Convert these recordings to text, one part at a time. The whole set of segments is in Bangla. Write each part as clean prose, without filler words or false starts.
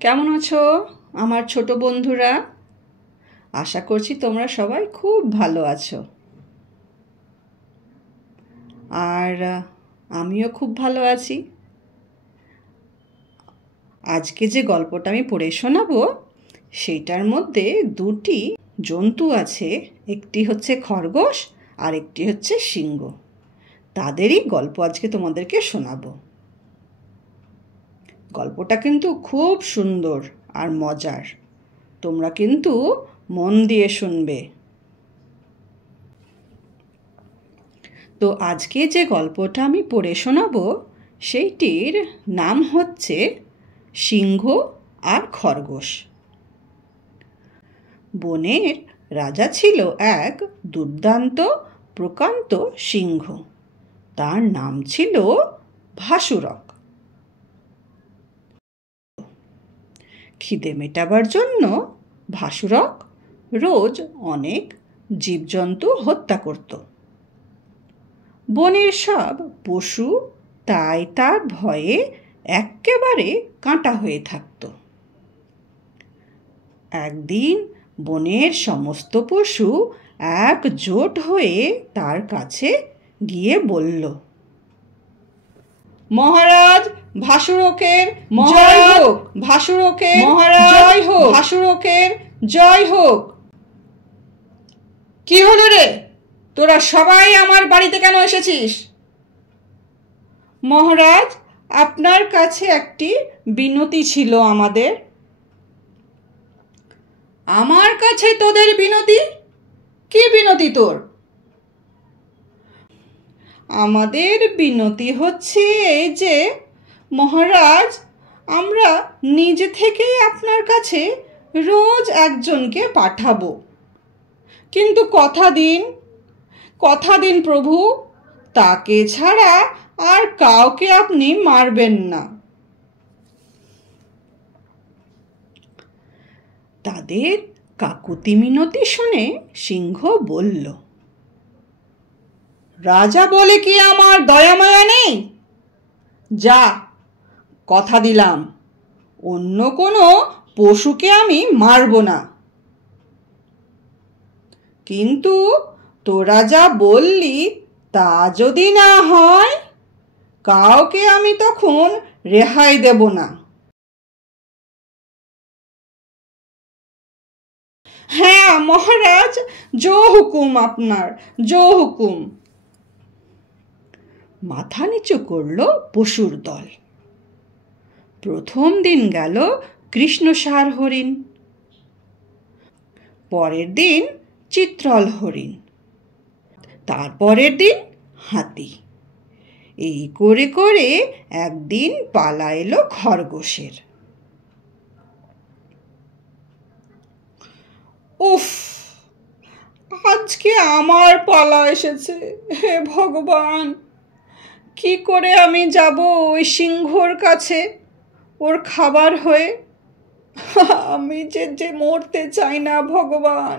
কেমন আছো আমার ছোট বন্ধুরা? আশা করছি তোমরা সবাই খুব ভালো আছো। আর আমিও খুব ভালো আছি। আজকে যে গল্পটা আমি পড়ে শোনাবো সেইটার মধ্যে দুটি জন্তু আছে, একটি হচ্ছে খরগোশ আর একটি হচ্ছে সিংহ। তাদেরই গল্প আজকে তোমাদেরকে শোনাবো। গল্পটা কিন্তু খুব সুন্দর আর মজার, তোমরা কিন্তু মন দিয়ে শুনবে। তো আজকে যে গল্পটা আমি পড়ে শোনাবো সেইটির নাম হচ্ছে সিংহ আর খরগোশ। বনের রাজা ছিল এক দুর্দান্ত প্রকান্ত সিংহ। তার নাম ছিল ভাসুরক। খিদে মেটাবার জন্য ভাসুরক রোজ অনেক জীবজন্তু হত্যা করত। বনের সব পশু তাই তার ভয়ে এক্কেবারে কাঁটা হয়ে থাকত। একদিন বনের সমস্ত পশু একজোট হয়ে তার কাছে গিয়ে বলল, মহারাজ ভাসুরকের জয় হোক, ভাসুরকের জয় হোক, ভাসুরকের জয় হোক। কি হলো রে, তোরা সবাই আমার বাড়িতে কেন এসেছিস? মহারাজ, আপনার কাছে একটি বিনতি ছিল আমাদের। আমার কাছে তোদের বিনতি? কি বিনতি তোর? আমাদের বিনতি হচ্ছে এই যে মহারাজ, আমরা নিজে থেকেই আপনার কাছে রোজ একজনকে পাঠাবো, কিন্তু কথা দিন প্রভু, তাকে ছাড়া আর কাউকে আপনি মারবেন না। তাদের কাকুতি মিনতি শুনে সিংহ বলল, রাজা বলে কি আমার দয়া মায়া নেই? যা, কথা দিলাম অন্য কোনো পশুকে আমি মারব না। কিন্তু তোরা যা বললি তা যদি না হয়, কাউকে আমি তখন রেহাই দেব না। হ্যাঁ মহারাজ, জো হুকুম আপনার, জো হুকুম। মাথা নিচু করল পশুর দল। প্রথম দিন গেল কৃষ্ণসার হরিণ, পরের দিন চিত্রল হরিণ, তারপরের দিন হাতি। এই করে করে একদিন পালা এলো খরগোশের। উফ, আজকে আমার পালা এসেছে। হে ভগবান, কি করে আমি যাব ওই সিংহর কাছে ওর খাবার হয়ে? আমি যে মরতে চাই না ভগবান।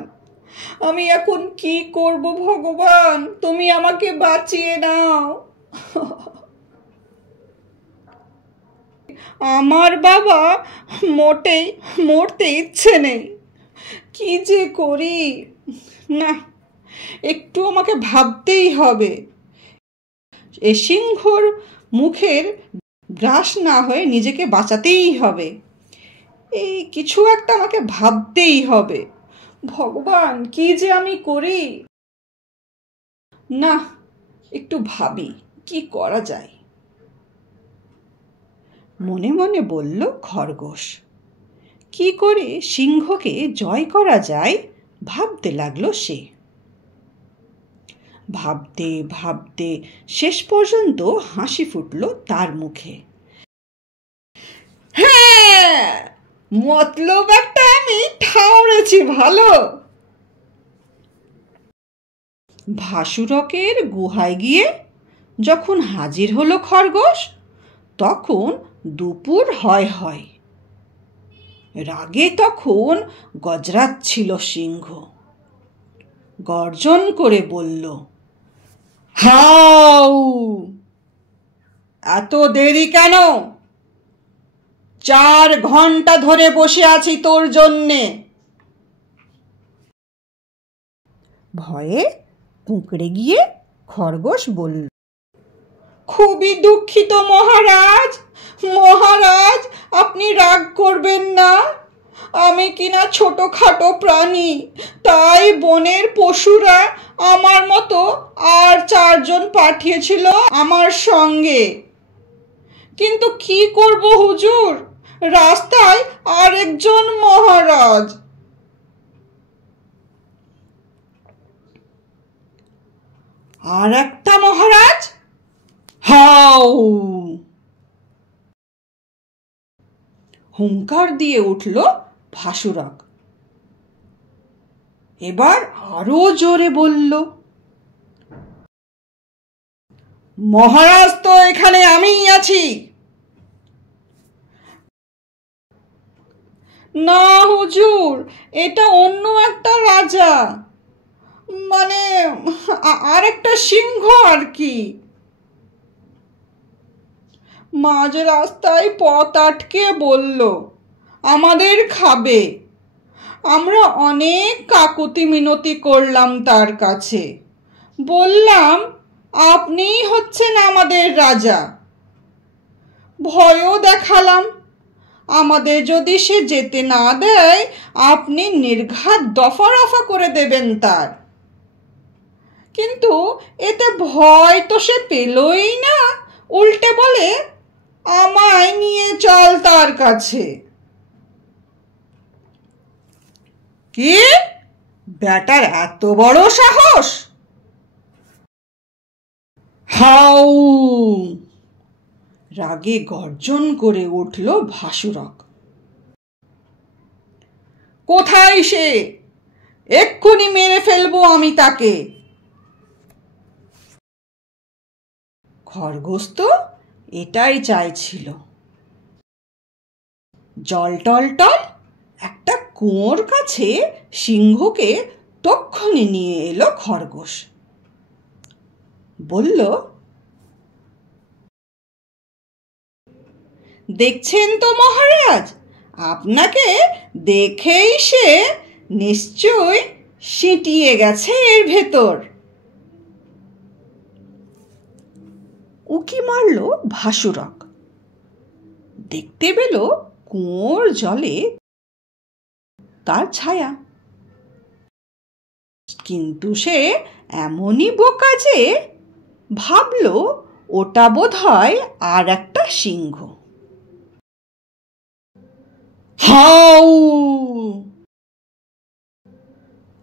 আমি এখন কি করব ভগবান, তুমি আমাকে বাঁচিয়ে নাও। আমার বাবা মোটেই মরতে ইচ্ছে নেই, কি যে করি। না, একটু আমাকে ভাবতেই হবে। এ সিংহর মুখের গ্রাস না হয়ে নিজেকে বাঁচাতেই হবে। এই কিছু একটা আমাকে ভাবতেই হবে। ভগবান, কি যে আমি করি। না, একটু ভাবি কি করা যায়। মনে মনে বলল খরগোশ। কি করে সিংহকে জয় করা যায় ভাবতে লাগলো সে। ভাবতে ভাবতে শেষ পর্যন্ত হাসি ফুটল তার মুখে। হ্যাঁ, মতলব একটা আমি ঠাউরেছি ভালো। ভাসুরকের গুহায় গিয়ে যখন হাজির হলো খরগোশ, তখন দুপুর হয় হয়। রাগে তখন গজরাচ্ছিল সিংহ। গর্জন করে বলল, হাউ, এত দেরি কেন? 4 ঘন্টা ধরে বসে আছি তোর জন্যে। ভয়ে কুঁকড়ে গিয়ে খরগোশ বলল, খুবই দুঃখিত মহারাজ। মহারাজ, আপনি রাগ করবেন না। আমি কিনা ছোটখাটো প্রাণী, তাই বনের পশুরা আমার মতো আর 4 জন পাঠিয়েছিল আমার সঙ্গে। কিন্তু কি করব হুজুর, রাস্তায় আরেকজন মহারাজ। আর একটা মহারাজ? হাউ! হুঙ্কার দিয়ে উঠল ভাসুরক। এবার আরো জোরে বলল, মহারাজ তো এখানে আমিই আছি। না হুজুর, এটা অন্য একটা রাজা, মানে আর একটা সিংহ আর কি। মাঝ রাস্তায় পথ আটকে বলল আমাদের খাবে। আমরা অনেক কাকুতি মিনতি করলাম তার কাছে, বললাম আপনিই হচ্ছেন আমাদের রাজা। ভয়ও দেখালাম, আমাদের যদি সে যেতে না দেয় আপনি নির্ঘাত দফা রফা করে দেবেন তার। কিন্তু এতে ভয় তো সে পেলই না, উল্টে বলে আমায় নিয়ে চল তার কাছে। কি, ব্যাটার এত বড় সাহস! হাউ! রাগে গর্জন করে উঠল ভাসুরক। কোথায় সে? এক্ষুনি মেরে ফেলবো আমি তাকে। খরগোশ তো এটাই চাইছিল। জল টল টল একটা কুয়োর কাছে সিংহকে তক্ষুনি নিয়ে এলো খরগোশ। বলল, দেখছেন তো মহারাজ, আপনাকে দেখেই সে নিশ্চয় সিঁটিয়ে গেছে এর ভেতর। উকি মারল ভাসুরক, দেখতে পেল কুয়োর জলে তার ছায়া। কিন্তু সে এমনই বোকা যে ভাবল ওটা বোধহয় আর একটা সিংহ। হাউ!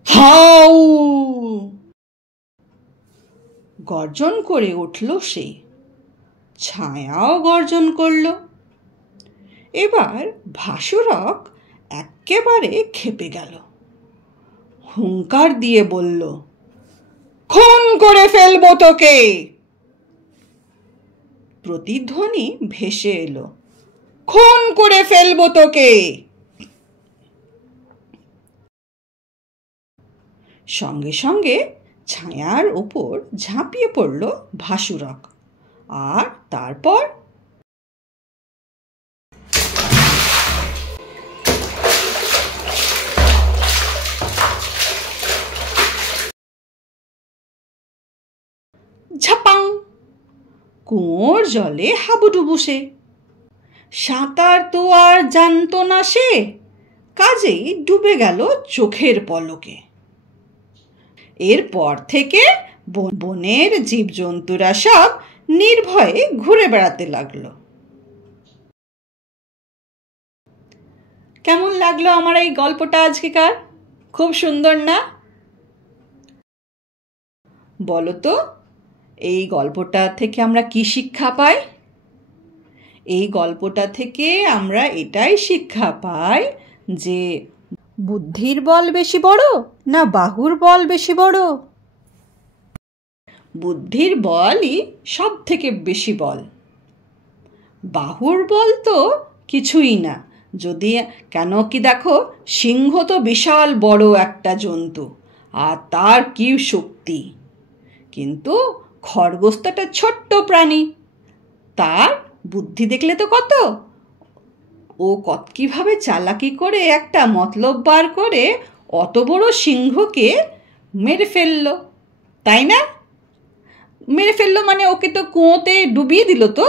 হাউ! গর্জন করে উঠল সে, ছায়াও গর্জন করল। এবার ভাসুরক একেবারে ক্ষেপে গেল, হুঙ্কার দিয়ে বলল, খুন করে ফেলবো তোকে। প্রতিধ্বনি ভেসে এলো, খুন করে ফেলবো তোকে। সঙ্গে সঙ্গে ছায়ার উপর ঝাঁপিয়ে পড়ল ভাসুরক, আর তারপর ঝাপাং! কুয়োর জলে হাবুডুবু সে। সাঁতার তো আর জানতো না সে, কাজেই ডুবে গেল চোখের পলকে। এরপর থেকে বনের জীবজন্তুরা সব নির্ভয়ে ঘুরে বেড়াতে লাগলো। কেমন লাগলো আমার এই গল্পটা আজকেকার? খুব সুন্দর না? বলো তো, এই গল্পটা থেকে আমরা কি শিক্ষা পাই? এই গল্পটা থেকে আমরা এটাই শিক্ষা পাই যে বুদ্ধির বল বেশি বড় না বাহুর বল বেশি বড়? বুদ্ধির বলই সব থেকে বেশি বল। বাহুর বল তো কিছুই না, যদি কেন কি দেখো, সিংহ তো বিশাল বড় একটা জন্তু, আর তার কি শক্তি! কিন্তু খরগোশ তো একটা ছোট্ট প্রাণী, তার বুদ্ধি দেখলে তো কত! ও কীভাবে চালাকি করে একটা মতলব বার করে অত বড় সিংহকে মেরে ফেললো, তাই না? মেরে ফেললো মানে ওকে তো কুয়োতে ডুবিয়ে দিল তো।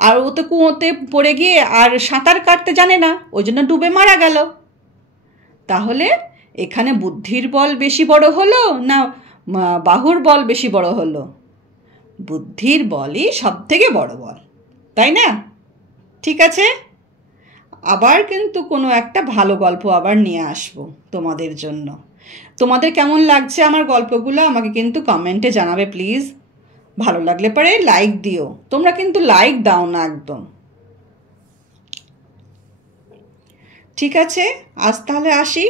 আর ও তো কুয়োতে পড়ে গিয়ে আর সাঁতার কাটতে জানে না, ওই জন্য ডুবে মারা গেল। তাহলে এখানে বুদ্ধির বল বেশি বড় হলো না বাহুর বল বেশি বড় হলো? বুদ্ধির বলই সব থেকে বড় বল, তাই না? ঠিক আছে, আবার কিন্তু কোনো একটা ভালো গল্প আবার নিয়ে আসবো তোমাদের জন্য। তোমাদের কেমন লাগছে আমার গল্পগুলো আমাকে কিন্তু কমেন্টে জানাবে প্লিজ। ভালো লাগলে পরে লাইক দিও, তোমরা কিন্তু লাইক দাও না একদম। ঠিক আছে, আজ তাহলে আসি।